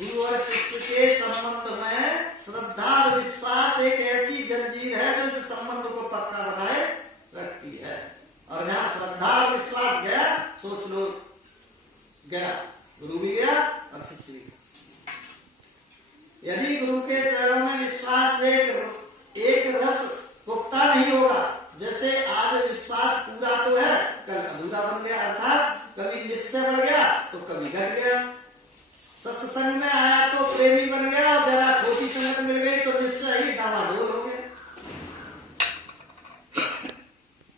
गुरु और शिष्य के संबंध में श्रद्धा और विश्वास एक ऐसी जंजीर है जो इस संबंध को पक्का बनाए रखती है। और जहाँ श्रद्धा और विश्वास गया, सोच लो गया, गुरु भी गया और शिष्य भी गया। यदि गुरु के चरणों में विश्वास एक रस पुख्ता नहीं होगा, जैसे आज विश्वास पूरा तो है, कल अधूरा बन गया, अर्थात कभी निश्चय बढ़ गया तो कभी घट गया। सत्संग में आया तो प्रेमी बन गया, और जरा खोटी संगत मिल गई तो निश्चय ही डामाडोल हो गया।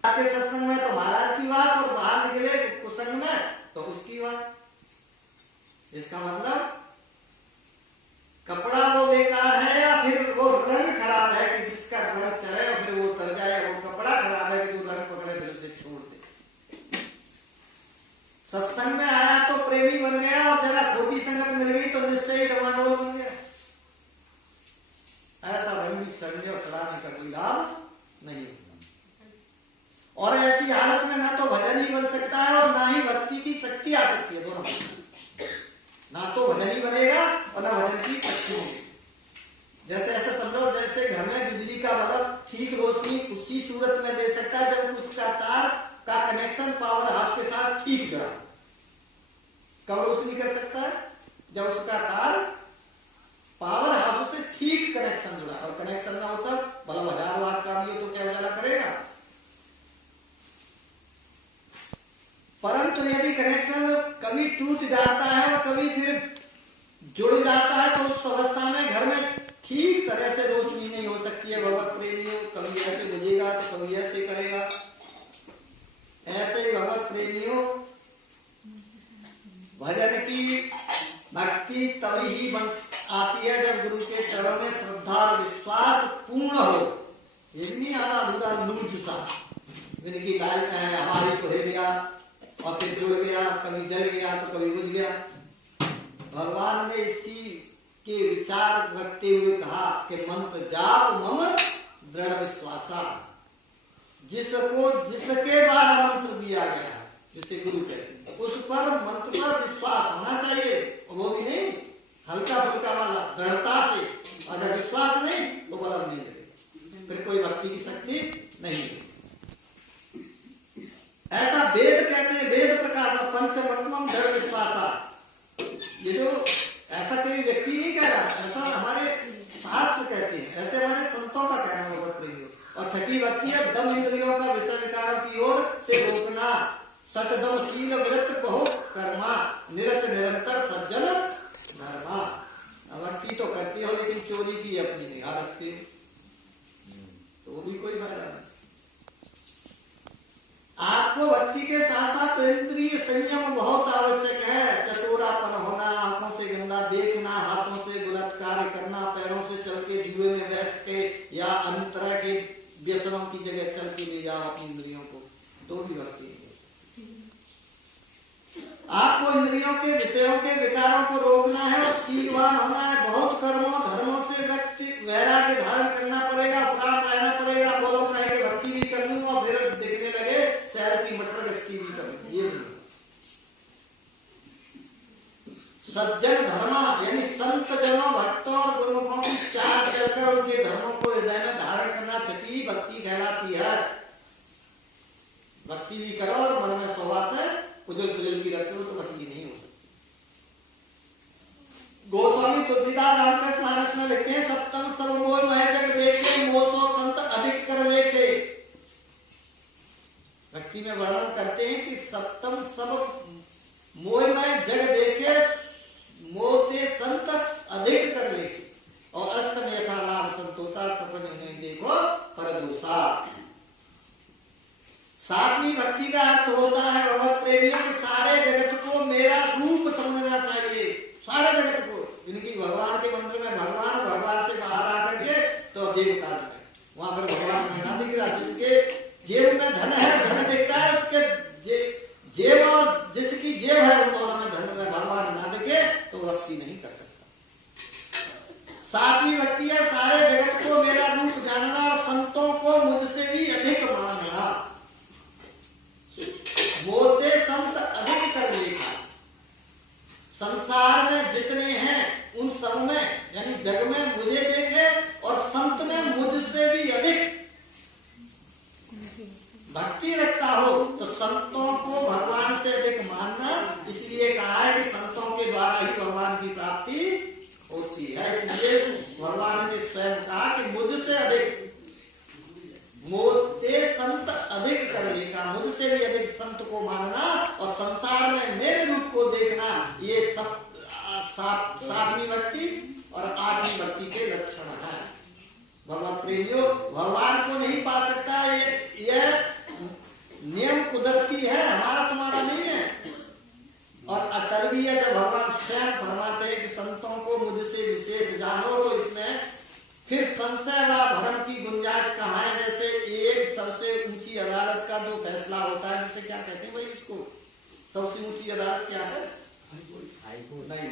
आपके सत्संग में तो महाराज की बात, और बाहर निकले कुसंग में तो उसकी बात। इसका मतलब कपड़ा वो बेकार है या फिर वो रंग खराब है कि जिसका रंग चढ़े और फिर वो उतर जाए, वो कपड़ा खराब है कि जो रंग पकड़े फिर उसे छोड़ दे। सत्संग में आया तो प्रेमी बन गया, और जरा खोटी संगत मिल गई तो निश्चय ही डमाडोल बन गया। ऐसा रंग भी चढ़ने और चढ़ाने का कोई लाभ नहीं। और ऐसी हालत में ना तो भजन ही बन सकता है और ना ही भक्ति की शक्ति आ सकती है। दोनों, ना तो भजन ही बनेगा और ना भजन की शक्ति होगी। जैसे ऐसे समझो, जैसे घर में बिजली का बल्ब ठीक रोशनी उसी सूरत में दे सकता है जब उसका तार का कनेक्शन पावर हाउस के साथ ठीक जुड़ा। कब रोशनी कर सकता है? जब उसका तार पावर हाउस से ठीक कनेक्शन जुड़ा। और कनेक्शन ना होता, बल्ब 1000 वाट का भी हो तो क्या उजाला करेगा? परंतु यदि कनेक्शन कभी टूट जाता है और कभी फिर जुड़ जाता है तो उस अवस्था में घर में ठीक तरह से रोशनी नहीं हो सकती है। भगवत प्रेमियों कभी ऐसे बुझेगा तो कभी ऐसे करेगा। ऐसे भगवत प्रेमियों, भजन की भक्ति तभी ही बन आती है जब गुरु के चरणों में श्रद्धा और विश्वास पूर्ण हो। ये नहीं आना अधूरा लूज सा, जिनकी लाइट है हमारी तो हिल गया और फिर जुड़ गया, कभी जल गया तो कभी बुझ गया। भगवान ने इसी के विचार रखते हुए कहा कि मंत्र जाप मम दृढ़ विश्वासा। जिसको जिसके द्वारा मंत्र दिया गया है, जिसे गुरु कहते हैं, उस पर मंत्र पर विश्वास होना चाहिए। वो भी नहीं हल्का फुल्का वाला, दृढ़ता से। अगर विश्वास नहीं तो बलम नहीं लगेगा, फिर कोई भक्ति की शक्ति नहीं है। ऐसा वेद कहते हैं, वेद प्रकार का पंचमत्वम दृढ़ विश्वासा। ये जो ऐसा कोई व्यक्ति नहीं कह रहा, ऐसा हमारे शास्त्र कहते हैं, ऐसे हमारे संतों का कहना है। और छठी भक्ति है दम इंद्रियों का विषय विकारों की ओर से रोकना। सटदम शील व्रत बहु कर्मा, निरत निरंतर सज्जन धर्मा। भक्ति तो करती हो लेकिन चोरी की अपनी निगाह रखते तो वो भी कोई फायदा नहीं। आपको भक्ति के साथ साथ इंद्रिय संयम बहुत आवश्यक है। चटोरापन होना, आंखों से गंदा देखना, हाथों से गलत कार्य करना, पैरों से चल के जुए में बैठ के या अन्य तरह के व्यसनों की जगह चल के ले जाओ अपनी इंद्रियों को, तो भी भक्ति नहीं हो सकती। आपको इंद्रियों के विषयों के विकारों को रोकना है और शीलवान होना है। बहुत कर्मों धर्मों से व्यक्ति वैराग्य धारण करना पड़ेगा, उपराम रहना पड़ेगा। बोलो कहेंगे भक्ति भी कर लूंगा, फिर दिखने लगे शहर की मटर गश्ती भी कर लूंगी, ये नहीं। सज्जन धर्मा यानी संत जनों, भक्तों और गुरुमुखों की चाल चलकर उनके धर्मों को हृदय में धारण करना छठी भक्ति कहलाती है। भक्ति भी करो और मन में सौहार्द उजल फुजल भी रखते हो तो भक्ति नहीं हो सकती। गोस्वामी तुलसीदास रामचरितमानस में लिखते हैं, सप्तम सब मोह मह जग देखे, मोसो संत अधिक कर लेके। भक्ति में वर्णन करते हैं कि सप्तम सब मोहमय जग देखे, मोते संत अधिक कर लेके। और अष्टम यथा लाभ संतोषा, सपन नहीं देखो परदोषा। सातवीं भक्ति का अर्थ होता है भगवत प्रेमियों के सारे जगत को मेरा रूप समझना चाहिए। सारे जगत को, जिनकी भगवान के मंदिर में भगवान, भगवान से बाहर आकर के तो जेब काट में वहां पर भगवान नहीं दिख रहा। जिसके जेब में धन है, धन दिखता है, उसके जेब और जिसकी जेब है उन दोनों में धन में भगवान ना दिखे तो भक्ति नहीं कर सकता। सातवीं भक्ति है सारे जगत को मेरा रूप जानना और संतों को मुझसे भी अधिक मानना। मोते संत अधिक कर लेगा। संसार में जितने हैं उन सब में, यानी जग में मुझे देखे और संत में मुझसे भी अधिक भक्ति रखता हो तो संतों को भगवान से अधिक मानना, इसलिए कहा है कि संतों के द्वारा ही भगवान की प्राप्ति होती है। इसलिए भगवान ने स्वयं कहा कि मुझसे अधिक, मोते संत अधिक करने का, मुझसे भी अधिक संत को मानना और संसार में मेरे रूप को देखना, ये सब सातवीं भक्ति और आठवीं भक्ति के लक्षण है। भगवत प्रेमियों, भगवान को नहीं पा सकता, ये नियम कुदरती है, हमारा तुम्हारा नहीं है। और अटल भी है जब भगवान स्वयं फरमाते हैं कि संतों को मुझसे विशेष जानो, तो इसमें फिर संशय व भ्रम की गुंजाइश कहाँ है। जैसे एक सबसे ऊंची अदालत का जो फैसला होता है, जैसे क्या कहते हैं भाई इसको, सबसे ऊंची अदालत क्या है? नहीं,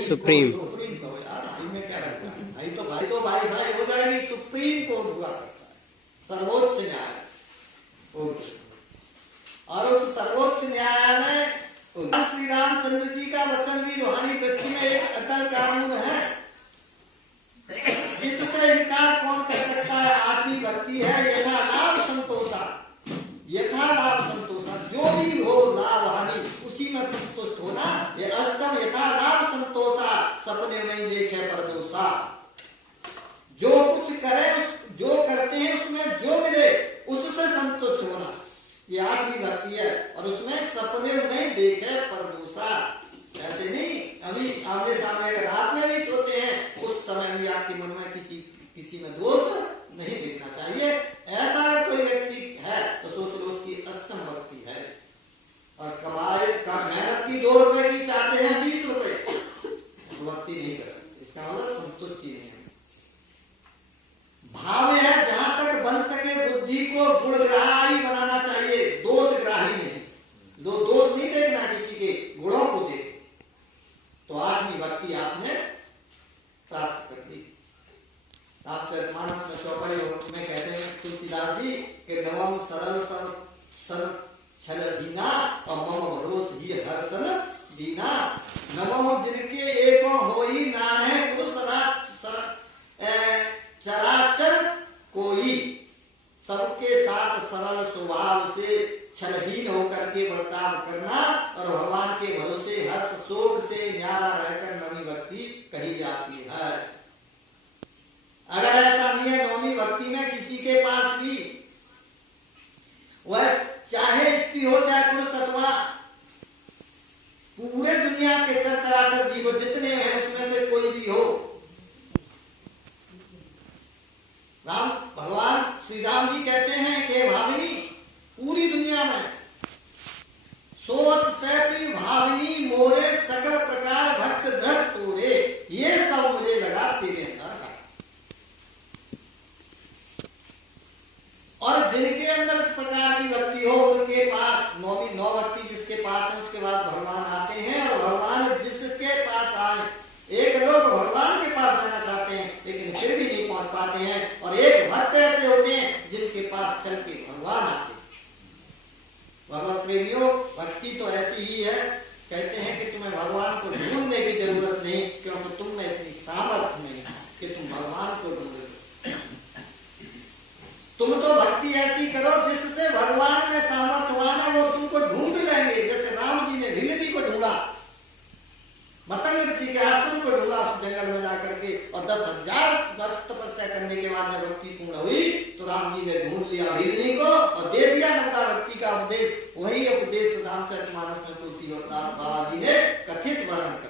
सुप्रीम। सुप्रीम को यार, भाई में क्या रहता है, भाई तो भाई हो जाएगी। सुप्रीम कोर्ट हुआ करता है, सर्वोच्च न्यायालय। और उस सर्वोच्च न्यायालय श्री रामचंद्र जी का वचन भी रूहानी दृष्टि में एक अटल कानून है, जिससे इनकार कौन कर सकता है। आठवीं भक्ति है यथा लाभ संतोषा, यथा लाभ संतोषा, जो भी हो लाभ हानि उसी में संतुष्ट होना। ये अष्टम यथा लाभ संतोषा, सपने नहीं देखे पर दोषा। जो कुछ करे, जो करते हैं उसमें जो मिले उससे संतुष्ट होना, ये आठवीं भक्ति है। और उसमें सपने नहीं देखे पर दोषा, ऐसे नहीं अभी आमने सामने अगर रात में भी सोते हैं उस समय भी आपके मन में किसी में दोष नहीं देखना चाहिए। ऐसा अगर कोई व्यक्ति है तो सोच लो उसकी अष्टम भक्ति है। और कमाए का मेहनत की 2 रुपए की चाहते हैं 20 रुपए, भक्ति नहीं कर सकते, इसका मतलब संतुष्टि नहीं है। भाव है जहां तक बन सके बुद्धि को गुणग्राही बनाना चाहिए, दोषग्राही नहीं। दोष नहीं देखना किसी के, गुणों को देख। तो आठवीं भक्ति आपने प्राप्त कर दी। रामचरितमानस में चौपाई में कहते हैं तुलसीदास जी कि नवम सरल सन छल दीना और मम भरोस ही हर सन दीना। नवम जिनके एको होई नारहे चराचर कोई, सबके साथ सरल स्वभाव से छलहीन होकर के बर्ताव करना और भगवान के भरोसे हर्ष शोक से न्यारा रहकर नवमी भक्ति कही जाती है। अगर ऐसा नहीं है नवमी भक्ति में किसी के पास भी, वह चाहे स्त्री हो चाहे पुरुष अथवा पूरे दुनिया के चराचर जीव जितने हैं उसमें से कोई भी हो, राम भगवान श्री राम जी कहते हैं कि भाविनी पूरी दुनिया में सोच से प्रिय भाविनी मोरे सकल प्रकार भक्त दृढ़ तोरे, ये सब मुझे लगा तेरे अंदर है। और जिनके अंदर इस प्रकार की भक्ति हो उनके पास नौ भक्ति जिसके पास है उसके बाद भगवान आते हैं। और भगवान जिसके पास आए, एक लोग भगवान के पास जाना चाहते हैं लेकिन फिर भी नहीं पहुंच पाते हैं, और एक भक्त ऐसे होते हैं जिनके पास चल के भगवान आते हैं। भगवत प्रेमियों, भक्ति तो ऐसी ही है, कहते हैं कि तुम्हें भगवान को ढूंढने की जरूरत नहीं, क्योंकि तुम में इतनी सामर्थ्य नहीं कि तुम भगवान को ढूंढो। तुम तो भक्ति ऐसी करो जिससे भगवान में सामर्थ्यवान है वो तुमको ढूंढ लेंगे। जैसे राम जी ने भिलनी को ढूंढा, मतंग ऋषि के आश्रम को ढूंढा उस जंगल में जाकर के, और 10,000 वर्ष तपस्या करने के बाद जब भक्ति पूर्ण हुई तो राम जी ने ढूंढ लिया भिलनी को और दे दिया नवदा भक्ति का उपदेश। वही उपदेश रामचरितमानस में तुलसीदास बाबा जी ने कथित वर्णन कर